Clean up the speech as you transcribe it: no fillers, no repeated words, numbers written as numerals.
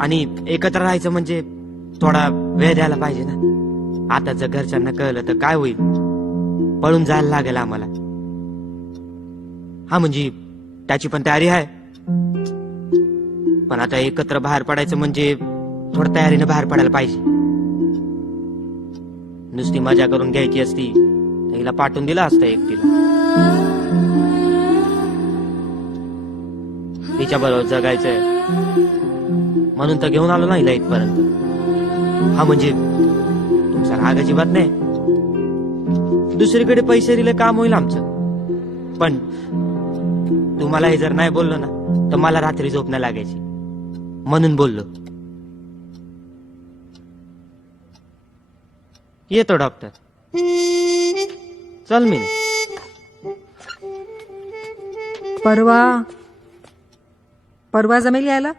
आणि एकत्र राहायचं म्हणजे थोडा वेळ द्यायला पाहिजे ना. आता जर घरच्यांना कळलं तर काय होईल? पळून जायला लागेल आम्हाला. हा म्हणजे त्याची पण तयारी आहे, पण आता एकत्र बाहेर पडायचं म्हणजे थोडं तयारीने बाहेर पडायला पाहिजे. नुसती मजा करून घ्यायची असती तर हिला पाठवून दिला असतं एकटीला. तिच्या बरोबर जगायचंय म्हणून तर घेऊन आलो ना हिला इथपर्यंत. हा म्हणजे तुमचा राग अजिबात नाही. दुसरीकडे पैसे दिले काम होईल आमचं, पण तुम्हाला हे जर नाही बोललो ना तर मला रात्री झोप नाही लागायची, म्हणून बोललो. येतो डॉक्टर. चल मी. परवा जमेल यायला?